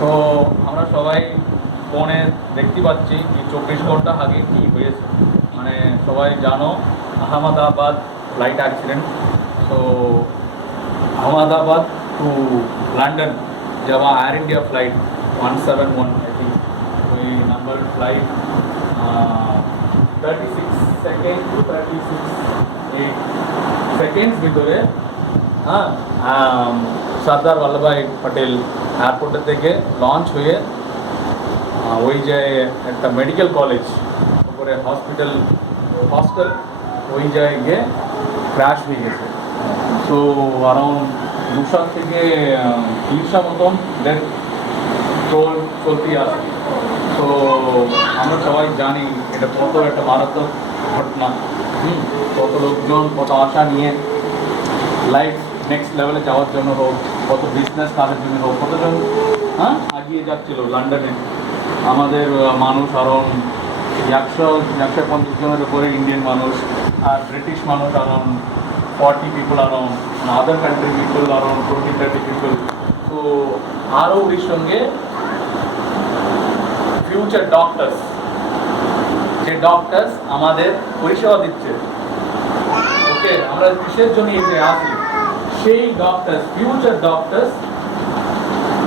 তো আমরা সবাই ফোনে দেখতে পাচ্ছি যে 24 ঘন্টা আগে কী হয়েছে, মানে সবাই জানো আহমেদাবাদ ফ্লাইট অ্যাক্সিডেন্ট। তো আহমেদাবাদ টু লন্ডন যাওয়া Air India flight 171 I think, ওই number flight 36 second to 36 seconds ভিতরে হ্যাঁ সর্দার বল্লভভাই পটেল এয়ারপোর্টের থেকে লঞ্চ হয়ে ওই যে একটা মেডিকেল কলেজ উপরে হস্টেল ওই জায়গায় গিয়ে ক্র্যাশ হয়ে গেছে। সো অ্যারাউন্ড 200 থেকে 300 মতন ডেথ টোল চলতেই আছে। তো আমরা সবাই জানি এটা কত একটা মারাত্মক ঘটনা, কত লোকজন কত আশা নিয়ে লাইফ নেক্সট লেভেলে যাওয়ার জন্য হোক, কত বিজনেস তাদের জন্য হোক, কতজন এগিয়ে যাচ্ছিল লন্ডনে। আমাদের মানুষ অ্যারাউন্ড 150 জনের উপরে ইন্ডিয়ান মানুষ, আর ব্রিটিশ মানুষ around 40 people, around other country people around 20-30 people. তো আরও ওর সঙ্গে ফিউচার ডক্টরস, যে ডক্টরস আমাদের পরিষেবা দিচ্ছে, ওকে আমরা কিসের জন্য এতে আসি, সেই ডক্টরস ফিউচার ডক্টরস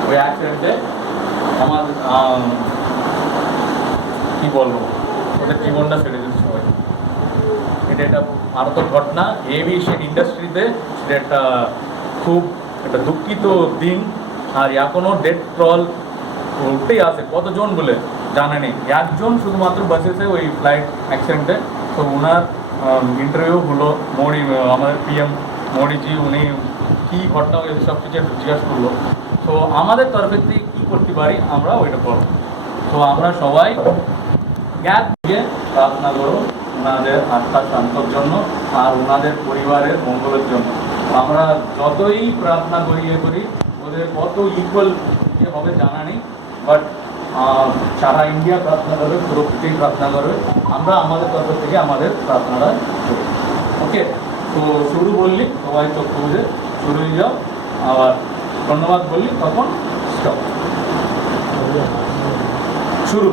ওই অ্যাক্সিডেন্টে আমার কী বলবো ওদের জীবনটা ছেড়ে দিচ্ছে সবাই। এটা একটা মারাত্মক ঘটনা এভিয়েশন ইন্ডাস্ট্রিতে, সেটা একটা খুব একটা দুঃখিত দিন। আর এখনও ডেথ ট্রল উঠতেই আছে, কতজন বলে জানা নেই, একজন শুধুমাত্র বেঁচেছে ওই ফ্লাইট অ্যাক্সিডেন্টে। তো ওনার ইন্টারভিউ হলো, মোদি আমাদের পিএম মোদিজি, উনি কী ঘটনা হয়েছে সব কিছু জিজ্ঞাসা করলো। তো আমাদের তরফের থেকে কী করতে পারি আমরা ওইটা করবো। তো আমরা সবাই জ্ঞান দিয়ে প্রার্থনা করো ওনাদের আত্মার শান্তর জন্য আর ওনাদের পরিবারের মঙ্গলের জন্য। আমরা যতই প্রার্থনা করি করি ওদের কত ইকুয়াল হবে জানা নেই, বাট সারা ইন্ডিয়া প্রার্থনা করবে, পুরো পৃথিবী প্রার্থনা করবে, আমরা আমাদের তরফ থেকে আমাদের প্রার্থনাটা করি। ওকে, তো শুরু বললি সবাই চক্ষু বুঝে শুরু হয়ে যাও, আবার ধন্যবাদ বললি তখন স্টপ, শুরু।